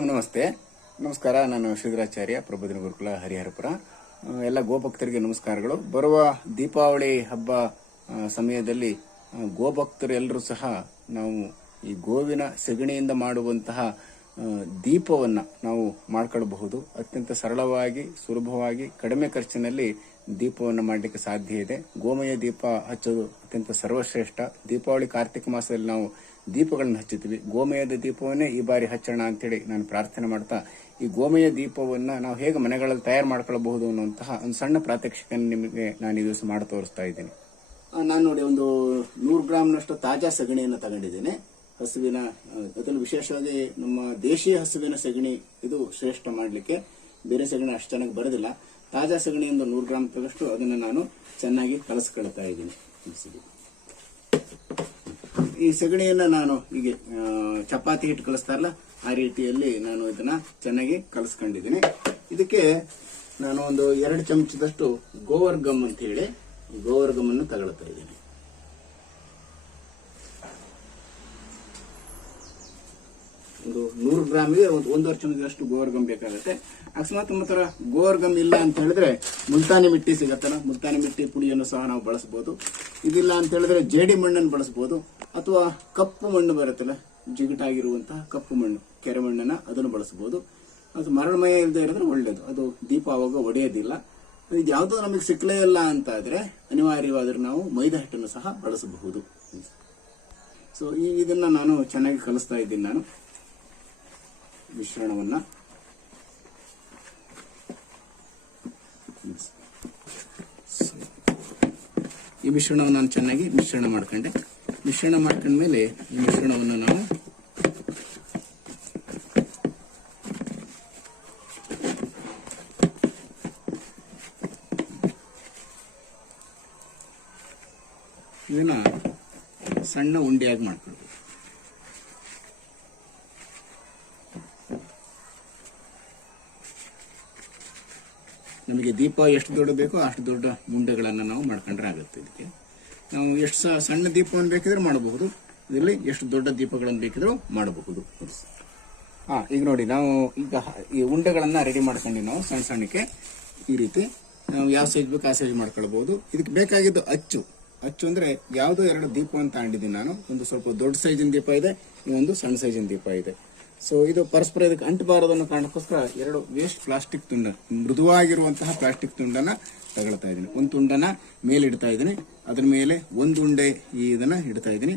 ನಮಸ್ತೆ, ನಮಸ್ಕಾರ. ನಾನು ಶ್ರೀಧರಾಚಾರ್ಯ, ಪ್ರಬೋಧಿನಿ ಗುರುಕುಲ, ಹರಿಹರಪುರ. ಎಲ್ಲ ಗೋಭಕ್ತರಿಗೆ ನಮಸ್ಕಾರಗಳು. ಬರುವ ದೀಪಾವಳಿ ಹಬ್ಬ ಸಮಯದಲ್ಲಿ ಗೋಭಕ್ತರು ಎಲ್ಲರೂ ಸಹ ನಾವು ಈ ಗೋವಿನ ಸೆಗಣಿಯಿಂದ ಮಾಡುವಂತಹ ದೀಪವನ್ನು ನಾವು ಮಾಡ್ಕೊಳ್ಬಹುದು. ಅತ್ಯಂತ ಸರಳವಾಗಿ, ಸುಲಭವಾಗಿ, ಕಡಿಮೆ ಖರ್ಚಿನಲ್ಲಿ ದೀಪವನ್ನು ಮಾಡಲಿಕ್ಕೆ ಸಾಧ್ಯ ಇದೆ. ಗೋಮಯ ದೀಪ ಹಚ್ಚೋದು ಅತ್ಯಂತ ಸರ್ವಶ್ರೇಷ್ಠ. ದೀಪಾವಳಿ ಕಾರ್ತಿಕ ಮಾಸದಲ್ಲಿ ನಾವು ದೀಪಗಳನ್ನು ಹಚ್ಚುತ್ತೀವಿ. ಗೋಮಯದ ದೀಪವನ್ನೇ ಈ ಬಾರಿ ಹಚ್ಚೋಣ ಅಂತೇಳಿ ನಾನು ಪ್ರಾರ್ಥನೆ ಮಾಡ್ತಾ, ಈ ಗೋಮಯ ದೀಪವನ್ನು ನಾವು ಹೇಗೆ ಮನೆಗಳಲ್ಲಿ ತಯಾರು ಮಾಡ್ಕೊಳ್ಬಹುದು ಅನ್ನುವಂತಹ ಒಂದು ಸಣ್ಣ ಪ್ರಾತ್ಯಕ್ಷಿಕ ನಿಮಗೆ ನಾನು ಈ ದಿವಸ ಮಾಡಿ ತೋರಿಸ್ತಾ ಇದ್ದೀನಿ. ನಾನು ನೋಡಿ ಒಂದು 100 ಗ್ರಾಮ್ನಷ್ಟು ತಾಜಾ ಸಗಣಿಯನ್ನು ತಗೊಂಡಿದ್ದೇನೆ. ಹಸುವಿನ, ಅದನ್ನು ವಿಶೇಷವಾಗಿ ನಮ್ಮ ದೇಶೀಯ ಹಸುವಿನ ಸಗಣಿ ಇದು ಶ್ರೇಷ್ಠ ಮಾಡಲಿಕ್ಕೆ. ಬೇರೆ ಸಗಣಿ ಅಷ್ಟು ಚೆನ್ನಾಗಿ ಬರೋದಿಲ್ಲ. ತಾಜಾ ಸಗಣಿಯಿಂದ 100 ಗ್ರಾಮ್ ತಗಷ್ಟು ಅದನ್ನು ನಾನು ಚೆನ್ನಾಗಿ ಕಲಸ್ಕೊಳ್ತಾ ಇದ್ದೀನಿ. ಈ ಸಗಣಿಯನ್ನ ನಾನು ಈಗ ಚಪಾತಿ ಹಿಟ್ಟು ಕಲಿಸ್ತಾರಲ್ಲ ಆ ರೀತಿಯಲ್ಲಿ ನಾನು ಇದನ್ನ ಚೆನ್ನಾಗಿ ಕಲಸ್ಕೊಂಡಿದ್ದೀನಿ. ಇದಕ್ಕೆ ನಾನು ಒಂದು 2 ಚಮಚದಷ್ಟು ಗೋವರ್ಗಮ್ ಅಂತ ಹೇಳಿ ಗೋವರ್ಗಮ್ ಅನ್ನು ತಗೊಳ್ತಾ ಇದ್ದೀನಿ. ಒಂದು 100 ಗ್ರಾಮ್ಗೆ 1.5 ಚಮಚದಷ್ಟು ಗೋವರ್ಗಮ್ ಬೇಕಾಗುತ್ತೆ. ಅಕಸ್ಮಾತ್ ನಮ್ಮ ಹತ್ರ ಗೋವರ್ಗಮ್ ಇಲ್ಲ ಅಂತ ಹೇಳಿದ್ರೆ ಮುಲ್ತಾನಿ ಮಿಟ್ಟಿ ಸಿಗತ್ತಲ್ಲ, ಮುಲ್ತಾನಿ ಮಿಟ್ಟಿ ಪುಡಿಯನ್ನು ಸಹ ನಾವು ಬಳಸಬಹುದು. ಇದಿಲ್ಲ ಅಂತ ಹೇಳಿದ್ರೆ ಜೇಡಿ ಮಣ್ಣನ್ನು ಬಳಸಬಹುದು, ಅಥವಾ ಕಪ್ಪು ಮಣ್ಣು ಬರುತ್ತಲ್ಲ, ಜಿಗುಟಾಗಿರುವಂತಹ ಕಪ್ಪು ಮಣ್ಣು, ಕೆರೆ ಮಣ್ಣನ್ನ ಅದನ್ನು ಬಳಸಬಹುದು. ಅದು ಮರಳುಮಯ ಇಲ್ಲದೆ ಇರೋದ್ರೆ ಒಳ್ಳೇದು. ಅದು ದೀಪ ಆವಾಗ ಒಡೆಯೋದಿಲ್ಲ. ಇದು ಯಾವುದೋ ನಮಗೆ ಸಿಕ್ಕಲೇ ಇಲ್ಲ ಅಂತ ಆದ್ರೆ ಅನಿವಾರ್ಯವಾದ್ರೆ ನಾವು ಮೈದಾ ಹಿಟ್ಟನ್ನು ಸಹ ಬಳಸಬಹುದು. ಸೊ ಇದನ್ನ ನಾನು ಚೆನ್ನಾಗಿ ಕಲಿಸ್ತಾ ಇದ್ದೀನಿ. ನಾನು ಮಿಶ್ರಣವನ್ನ ಈ ಮಿಶ್ರಣವನ್ನು ನಾನು ಚೆನ್ನಾಗಿ ಮಿಶ್ರಣ ಮಾಡ್ಕೊಂಡೆ. ಮಿಶ್ರಣ ಮಾಡ್ಕೊಂಡ್ಮೇಲೆ ಈ ಮಿಶ್ರಣವನ್ನು ನಾವು ಇದನ್ನ ಸಣ್ಣ ಉಂಡೆಯಾಗಿ ಮಾಡ್ಕೊಳ್ಬೇಕು. ನಮಗೆ ದೀಪ ಎಷ್ಟು ದೊಡ್ಡ ಬೇಕೋ ಅಷ್ಟು ದೊಡ್ಡ ಉಂಡೆಗಳನ್ನು ನಾವು ಮಾಡ್ಕೊಂಡ್ರೆ ಆಗುತ್ತೆ. ಇದಕ್ಕೆ ನಾವು ಎಷ್ಟು ಸಣ್ಣ ದೀಪವನ್ನು ಬೇಕಿದ್ರೆ ಮಾಡಬಹುದು, ಇದರಲ್ಲಿ ಎಷ್ಟು ದೊಡ್ಡ ದೀಪಗಳನ್ನು ಬೇಕಿದ್ರೂ ಮಾಡಬಹುದು. ಈಗ ನೋಡಿ, ನಾವು ಈಗ ಈ ಉಂಡೆಗಳನ್ನ ರೆಡಿ ಮಾಡ್ಕೊಂಡು ನಾವು ಸಣ್ಣ ಸಣ್ಣಕ್ಕೆ ಈ ರೀತಿ ನಾವು ಯಾವ ಸೈಜ್ ಬೇಕು ಆ ಸೈಜ್ ಮಾಡ್ಕೊಳ್ಬಹುದು. ಇದಕ್ಕೆ ಬೇಕಾಗಿದ್ದು ಅಚ್ಚು ಅಂದ್ರೆ ಯಾವುದೋ 2 ದೀಪವನ್ನು ತಗೊಂಡಿದ್ದೀನಿ ನಾನು. ಒಂದು ಸ್ವಲ್ಪ ದೊಡ್ಡ ಸೈಜಿನ ದೀಪ ಇದೆ, ಇನ್ನೊಂದು ಸಣ್ಣ ಸೈಜಿನ ದೀಪ ಇದೆ. ಸೊ ಇದು ಪರಸ್ಪರ ಇದಕ್ಕೆ ಅಂಟಬಾರದನ್ನು ಕಾರಣಕ್ಕೋಸ್ಕರ 2 ವೇಸ್ಟ್ ಪ್ಲಾಸ್ಟಿಕ್ ತುಂಡ, ಮೃದುವಾಗಿರುವಂತಹ ಪ್ಲಾಸ್ಟಿಕ್ ತುಂಡನ್ನ ತಗೊಳ್ತಾ ಇದ್ದೀನಿ. ಒಂದು ತುಂಡನ್ನ ಮೇಲೆ ಇಡ್ತಾ ಇದ್ದೀನಿ, ಅದ್ರ ಮೇಲೆ ಒಂದು ಉಂಡೆ ಇದನ್ನ ಇಡ್ತಾ ಇದ್ದೀನಿ,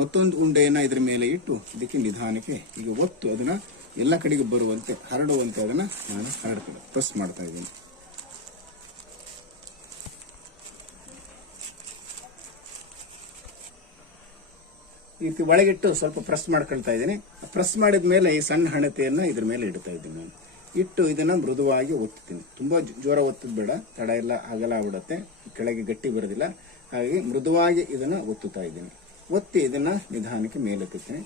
ಮತ್ತೊಂದು ಉಂಡೆಯನ್ನ ಇದ್ರ ಮೇಲೆ ಇಟ್ಟು ಇದಕ್ಕೆ ನಿಧಾನಕ್ಕೆ ಈಗ ಒತ್ತು ಅದನ್ನ ಎಲ್ಲ ಕಡೆಗೆ ಬರುವಂತೆ ಹರಡುವಂತೆ ಅದನ್ನ ನಾನು ಪ್ರೆಸ್ ಮಾಡ್ತಾ ಇದ್ದೀನಿ. ಈ ರೀತಿ ಒಳಗಿಟ್ಟು ಸ್ವಲ್ಪ ಪ್ರೆಸ್ ಮಾಡ್ಕೊಳ್ತಾ ಇದ್ದೀನಿ. ಪ್ರೆಸ್ ಮಾಡಿದ ಮೇಲೆ ಈ ಸಣ್ಣ ಹಣತೆಯನ್ನ ಇದ್ರ ಮೇಲೆ ಇಡ್ತಾ ಇದ್ದೀನಿ. ನಾನು ಇಟ್ಟು ಇದನ್ನ ಮೃದುವಾಗಿ ಒತ್ತೀನಿ. ತುಂಬಾ ಜೋರ ಒತ್ತದ ಬೇಡ, ತಡ ಎಲ್ಲ ಅಗಲ ಆಗ್ಬಿಡತ್ತೆ, ಕೆಳಗೆ ಗಟ್ಟಿ ಬರೋದಿಲ್ಲ. ಹಾಗಾಗಿ ಮೃದುವಾಗಿ ಇದನ್ನ ಒತ್ತುತ್ತಾ ಇದ್ದೀನಿ. ಒತ್ತಿ ಇದನ್ನ ನಿಧಾನಕ್ಕೆ ಮೇಲೆತ್ತೀನಿ.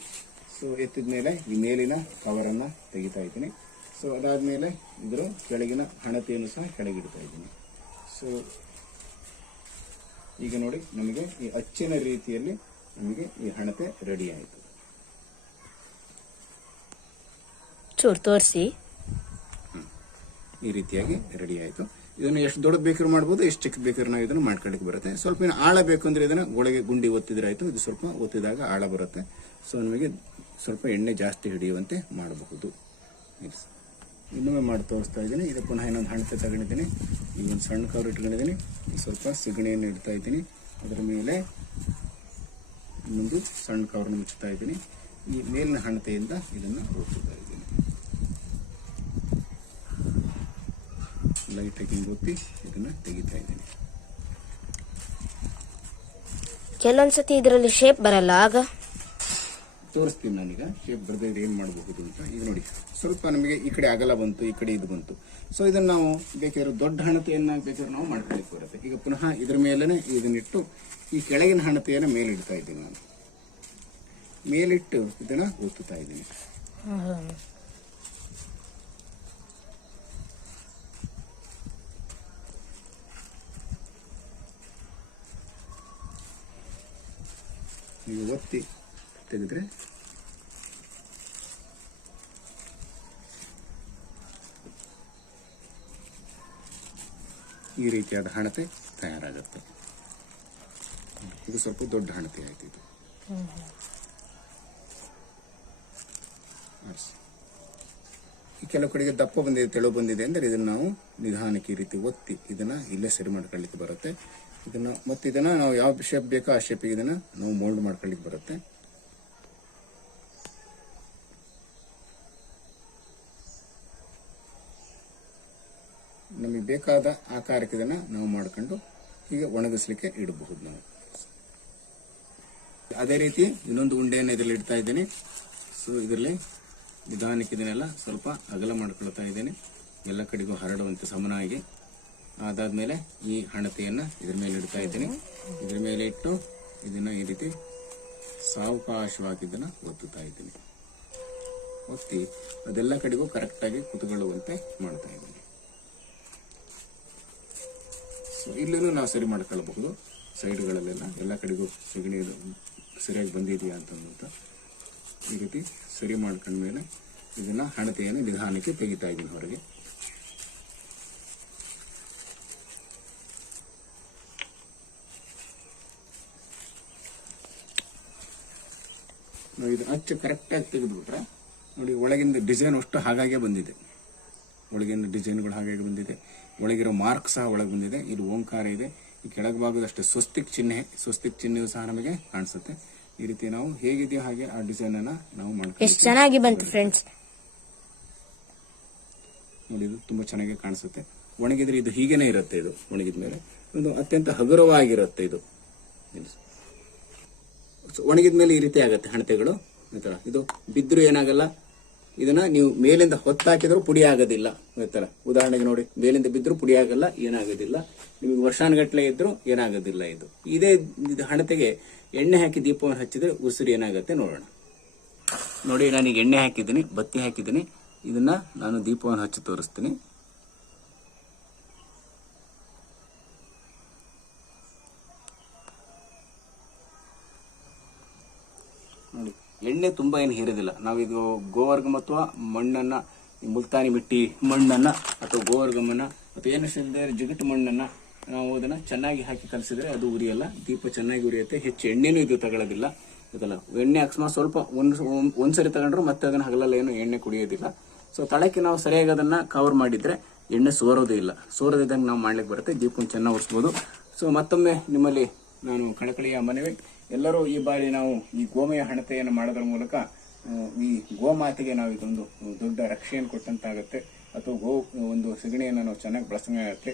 ಸೊ ಎತ್ತಿದ ಮೇಲೆ ಈ ಮೇಲಿನ ಕವರನ್ನ ತೆಗಿತಾ ಇದ್ದೀನಿ. ಸೊ ಅದಾದ್ಮೇಲೆ ಇದ್ರ ಕೆಳಗಿನ ಹಣತೆಯನ್ನು ಸಹ ಕೆಳಗಿಡ್ತಾ ಇದ್ದೀನಿ. ಸೊ ಈಗ ನೋಡಿ, ನಮಗೆ ಈ ಅಚ್ಚಿನ ರೀತಿಯಲ್ಲಿ ನಮಗೆ ಈ ಹಣತೆ ರೆಡಿ ಆಯಿತು. ತೋರಿಸಿ. ಈ ರೀತಿಯಾಗಿ ರೆಡಿ ಆಯಿತು. ಇದನ್ನು ಎಷ್ಟು ದೊಡ್ಡ ಬೇಕಾದ್ರೂ ಮಾಡ್ಬೋದು, ಎಷ್ಟು ಚಿಕ್ಕ ಬೇಕಾದ್ರೂ ನಾವು ಇದನ್ನು ಮಾಡ್ಕೊಳ್ಳಿಕ್ಕೆ ಬರುತ್ತೆ. ಸ್ವಲ್ಪ ಆಳ ಬೇಕು ಅಂದ್ರೆ ಇದನ್ನ ಒಳಗೆ ಗುಂಡಿ ಒತ್ತಿದ್ರೆ ಆಯ್ತು. ಇದು ಸ್ವಲ್ಪ ಒತ್ತಿದಾಗ ಆಳ ಬರುತ್ತೆ. ಸೊ ನಮಗೆ ಸ್ವಲ್ಪ ಎಣ್ಣೆ ಜಾಸ್ತಿ ಹಿಡಿಯುವಂತೆ ಮಾಡಬಹುದು. ಇನ್ನೊಮ್ಮೆ ಮಾಡಿ ತೋರಿಸ್ತಾ ಇದ್ದೀನಿ. ಇದು ಪುನಃ ಇನ್ನೊಂದು ಹಣತೆ ತಗೊಂಡಿದ್ದೀನಿ. ಈಗ ಒಂದು ಸಣ್ಣ ಕವರ್ ಇಟ್ಕೊಂಡಿದ್ದೀನಿ. ಸ್ವಲ್ಪ ಸಿಗಣಿಯನ್ನು ಇಡ್ತಾ ಇದ್ದೀನಿ. ಅದರ ಮೇಲೆ ಇನ್ನೊಂದು ಸಣ್ಣ ಕವರ್ನ ಮುಚ್ಚುತ್ತಾ ಇದ್ದೀನಿ. ಈ ಮೇಲಿನ ಹಣತೆಯಿಂದ ಇದನ್ನು ಒತ್ತುತ್ತಾ ಇದ್ದೀನಿ. ಲೈಟಾಗಿ ಒತ್ತಿ ಇದನ್ನ ತೆಗಿತಾ ಇದ್ದೀನಿ. ಕೆಲವೊಂದ್ಸತಿ ಇದರಲ್ಲಿ ಶೇಪ್ ಬರಲ್ಲ, ಆಗ ತೋರಿಸ್ತೀನಿ ನಾನೀಗ ಶೇಪ್ ಬರದೇ ಏನ್ ಮಾಡಬಹುದು ಅಂತ. ಈಗ ನೋಡಿ, ಸ್ವಲ್ಪ ನಮಗೆ ಈ ಕಡೆ ಅಗಲ ಬಂತು, ಈ ಕಡೆ ಇದು ಬಂತು. ಸೊ ಇದನ್ನ ನಾವು ಬೇಕಾದ್ರೆ ದೊಡ್ಡ ಹಣತೆಯನ್ನ ಬೇಕಾದ್ರೆ ನಾವು ಮಾಡ್ಕೊಳ್ಳಿಕ್ಕೆ ಬರುತ್ತೆ. ಈಗ ಪುನಃ ಇದ್ರ ಮೇಲೆನೆ ಇದನ್ನಿಟ್ಟು ಈ ಕೆಳಗಿನ ಹಣತೆಯನ್ನು ಮೇಲಿಡ್ತಾ ಇದ್ದೀನಿ. ನಾನು ಮೇಲಿಟ್ಟು ಇದನ್ನ ಒತ್ತುತ್ತಾ ಇದ್ದೀನಿ. ನೀವು ಒತ್ತಿ ತೆಗೆದ್ರೆ ಈ ರೀತಿಯಾದ ಹಣತೆ ತಯಾರಾಗುತ್ತೆ. ಇದು ಸ್ವಲ್ಪ ದೊಡ್ಡ ಹಣತೆ ಆಯ್ತು. ಇದು ಈ ಕೆಲವು ಕಡೆಗೆ ದಪ್ಪ ಬಂದಿದೆ, ತೆಳು ಬಂದಿದೆ ಅಂದ್ರೆ ಇದನ್ನ ನಾವು ನಿಧಾನಕ್ಕೆ ಈ ರೀತಿ ಒತ್ತಿ ಇದನ್ನ ಇಲ್ಲೇ ಸರಿ ಮಾಡ್ಕೊಳ್ಳಿಕ್ಕೆ ಬರುತ್ತೆ. ಇದನ್ನ ನಾವು ಯಾವ ಶೇಪ್ ಬೇಕೋ ಆ ಶೇಪಿಗೆ ಇದನ್ನ ನಾವು ಮೋಲ್ಡ್ ಮಾಡ್ಕೊಳ್ಳಿಕ್ಕೆ ಬರುತ್ತೆ. ನಮಗೆ ಬೇಕಾದ ಆಕಾರಕ್ಕೆ ಇದನ್ನ ನಾವು ಮಾಡ್ಕೊಂಡು ಹೀಗೆ ಒಣಗಿಸ್ಲಿಕ್ಕೆ ಇಡಬಹುದು ನಾವು. ಅದೇ ರೀತಿ ಇನ್ನೊಂದು ಉಂಡೆಯನ್ನು ಇದರಲ್ಲಿ ಇಡ್ತಾ ಇದ್ದೇನೆ. ಸೊ ಇದರಲ್ಲಿ ನಿಧಾನಕ್ಕೆ ಇದನ್ನೆಲ್ಲ ಸ್ವಲ್ಪ ಅಗಲ ಮಾಡ್ಕೊಳ್ತಾ ಇದ್ದೇನೆ, ಎಲ್ಲ ಕಡೆಗೂ ಹರಡುವಂತೆ ಸಮನಾಗಿ. ಅದಾದ್ಮೇಲೆ ಈ ಹಣತೆಯನ್ನ ಇದ್ರ ಮೇಲೆ ಇಡ್ತಾ ಇದ್ದೀನಿ. ಇದ್ರ ಮೇಲೆ ಇಟ್ಟು ಇದನ್ನ ಈ ರೀತಿ ಸಾವಕಾಶವಾಗಿ ಇದನ್ನ ಒತ್ತುತ್ತಾ ಇದ್ದೀನಿ. ಒತ್ತಿ ಅದೆಲ್ಲ ಕಡೆಗೂ ಕರೆಕ್ಟ್ ಆಗಿ ಕುತ್ಕೊಳ್ಳುವಂತೆ ಮಾಡ್ತಾ ಇದ್ದೀನಿ. ಸೊ ಇಲ್ಲೂ ನಾವು ಸರಿ ಮಾಡ್ಕೊಳ್ಬಹುದು. ಸೈಡ್ಗಳಲ್ಲೆಲ್ಲ ಎಲ್ಲ ಕಡೆಗೂ ಸಗಣಿ ಸರಿಯಾಗಿ ಬಂದಿದೆಯಾ ಅಂತ ಈ ರೀತಿ ಸರಿ ಮಾಡ್ಕೊಂಡ್ಮೇಲೆ ಇದನ್ನ ಹಣತೆಯನ್ನು ನಿಧಾನಕ್ಕೆ ತೆಗಿತಾ ಇದ್ದೀನಿ ಹೊರಗೆ. ನಾವು ಇದು ಅಚ್ಚು ಕರೆಕ್ಟಾಗಿ ತೆಗೆದುಬಿಟ್ರೆ ನೋಡಿ, ಒಳಗಿಂದ ಡಿಸೈನ್ ಅಷ್ಟು ಹಾಗಾಗೆ ಬಂದಿದೆ. ಒಳಗಿನ ಡಿಸೈನ್ಗಳು ಹಾಗಾಗಿ ಬಂದಿದೆ. ಒಳಗಿರೋ ಮಾರ್ಕ್ ಸಹ ಒಳಗೆ ಬಂದಿದೆ. ಇಲ್ಲಿ ಓಂಕಾರ ಇದೆ. ಈ ಕೆಳಗೆ ಭಾಗದಷ್ಟು ಸ್ವಸ್ತಿಕ್ ಚಿಹ್ನೆಯು ಸಹ ನಮಗೆ ಕಾಣಿಸುತ್ತೆ. ಈ ರೀತಿ ನಾವು ಹೇಗಿದೆಯೋ ಹಾಗೆ ಆ ಡಿಸೈನ್ ಅನ್ನ ನಾವು ಮಾಡ್ತೀವಿ. ಎಷ್ಟು ಚೆನ್ನಾಗಿ ಬಂತು ಫ್ರೆಂಡ್ಸ್. ನೋಡಿ, ಇದು ತುಂಬಾ ಚೆನ್ನಾಗಿ ಕಾಣಿಸುತ್ತೆ. ಒಣಗಿದ್ರೆ ಇದು ಹೀಗೇನೆ ಇರುತ್ತೆ. ಇದು ಒಣಗಿದ ಮೇಲೆ ಒಂದು ಅತ್ಯಂತ ಹಗುರವಾಗಿರುತ್ತೆ. ಇದು ಒಣಗಿದ ಮೇಲೆ ಈ ರೀತಿ ಆಗುತ್ತೆ ಹಣತೆಗಳು. ಇದು ಬಿದ್ರು ಏನಾಗಲ್ಲ. ಇದನ್ನ ನೀವು ಮೇಲಿಂದ ಹೊತ್ತಾಕಿದ್ರು ಪುಡಿ ಆಗೋದಿಲ್ಲ. ಉದಾಹರಣೆಗೆ ನೋಡಿ, ಮೇಲಿಂದ ಬಿದ್ರು ಪುಡಿ ಆಗಲ್ಲ, ಏನಾಗೋದಿಲ್ಲ. ನಿಮಗೆ ವರ್ಷಾನುಗಟ್ಲೆ ಇದ್ರು ಏನಾಗೋದಿಲ್ಲ. ಇದು ಹಣತೆಗೆ ಎಣ್ಣೆ ಹಾಕಿ ದೀಪವನ್ನು ಹಚ್ಚಿದ್ರೆ ಉಸಿರು ಏನಾಗುತ್ತೆ ನೋಡೋಣ. ನೋಡಿ, ನಾನೀಗ ಎಣ್ಣೆ ಹಾಕಿದ್ದೀನಿ, ಬತ್ತಿ ಹಾಕಿದ್ದೀನಿ. ಇದನ್ನ ನಾನು ದೀಪವನ್ನು ಹಚ್ಚಿ ತೋರಿಸ್ತೀನಿ. ನೋಡಿ, ಎಣ್ಣೆ ತುಂಬಾ ಏನು ಹೀರೋದಿಲ್ಲ. ನಾವಿದು ಗೋವರ್ಗಮ್ ಅಥವಾ ಮಣ್ಣನ್ನ, ಮುಲ್ತಾನಿ ಮಿಟ್ಟಿ ಮಣ್ಣನ್ನ ಅಥವಾ ಗೋವರ್ಗಮನ್ನ ಅಥವಾ ಏನಷ್ಟೇ ಜಿಗಟು ಮಣ್ಣನ್ನ ನಾವು ಅದನ್ನ ಚೆನ್ನಾಗಿ ಹಾಕಿ ಕಲಸಿದ್ರೆ ಅದು ಉರಿಯಲ್ಲ, ದೀಪ ಚೆನ್ನಾಗಿ ಉರಿಯುತ್ತೆ. ಹೆಚ್ಚು ಎಣ್ಣೆನೂ ಇದು ತಗೊಳ್ಳೋದಿಲ್ಲ. ಇದಲ್ಲ ಎಣ್ಣೆ ಅಕಸ್ಮಾತ್ ಸ್ವಲ್ಪ ಒಂದ್ಸರಿ ತಗೊಂಡ್ರು ಮತ್ತೆ ಅದನ್ನ ಹಗಲಲ್ಲ ಏನು ಎಣ್ಣೆ ಕುಡಿಯೋದಿಲ್ಲ. ಸೊ ತಳಕ್ಕೆ ನಾವು ಸರಿಯಾಗಿ ಅದನ್ನ ಕವರ್ ಮಾಡಿದ್ರೆ ಎಣ್ಣೆ ಸೋರೋದೇ ಇಲ್ಲ. ಸೋರದಿದ್ದಂಗೆ ನಾವು ಮಾಡ್ಲಿಕ್ಕೆ ಬರುತ್ತೆ. ದೀಪವನ್ನು ಚೆನ್ನಾಗಿ ಉರಿಸ್ಬೋದು. ಸೊ ಮತ್ತೊಮ್ಮೆ ನಿಮ್ಮಲ್ಲಿ ನಾನು ಕಳಕಳಿಯ ಮನವಿ, ಎಲ್ಲರೂ ಈ ಬಾರಿ ನಾವು ಈ ಗೋಮಯ ಹಣತೆಯನ್ನು ಮಾಡೋದ್ರ ಮೂಲಕ ಈ ಗೋಮಾತೆಗೆ ನಾವು ಇದೊಂದು ದೊಡ್ಡ ರಕ್ಷೆಯನ್ನು ಕೊಟ್ಟಂತಾಗುತ್ತೆ. ಅಥವಾ ಒಂದು ಸಗಣಿಯನ್ನು ನಾವು ಚೆನ್ನಾಗಿ ಬಳಸಂಗಾಗುತ್ತೆ.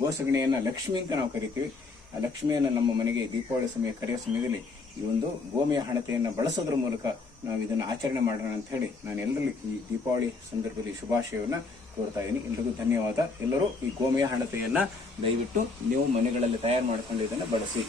ಗೋ ಸಗಣಿಯನ್ನ ಲಕ್ಷ್ಮಿ ಅಂತ ನಾವು ಕರಿತೀವಿ. ಆ ಲಕ್ಷ್ಮಿಯನ್ನ ನಮ್ಮ ಮನೆಗೆ ದೀಪಾವಳಿ ಕರೆಯೋ ಸಮಯದಲ್ಲಿ ಈ ಒಂದು ಗೋಮಯ ಹಣತೆಯನ್ನು ಬಳಸೋದ್ರ ಮೂಲಕ ನಾವು ಇದನ್ನು ಆಚರಣೆ ಮಾಡೋಣ ಅಂತ ಹೇಳಿ ನಾನು ಎಲ್ಲರಿಗೂ ಈ ದೀಪಾವಳಿ ಸಂದರ್ಭದಲ್ಲಿ ಶುಭಾಶಯವನ್ನ ಕೋರ್ತಾ ಇದ್ದೀನಿ. ಎಲ್ರಿಗೂ ಧನ್ಯವಾದ. ಎಲ್ಲರೂ ಈ ಗೋಮಯ ಹಣತೆಯನ್ನ ದಯವಿಟ್ಟು ನೀವು ಮನೆಗಳಲ್ಲಿ ತಯಾರು ಮಾಡಿಕೊಂಡು ಇದನ್ನು ಬಳಸಿ.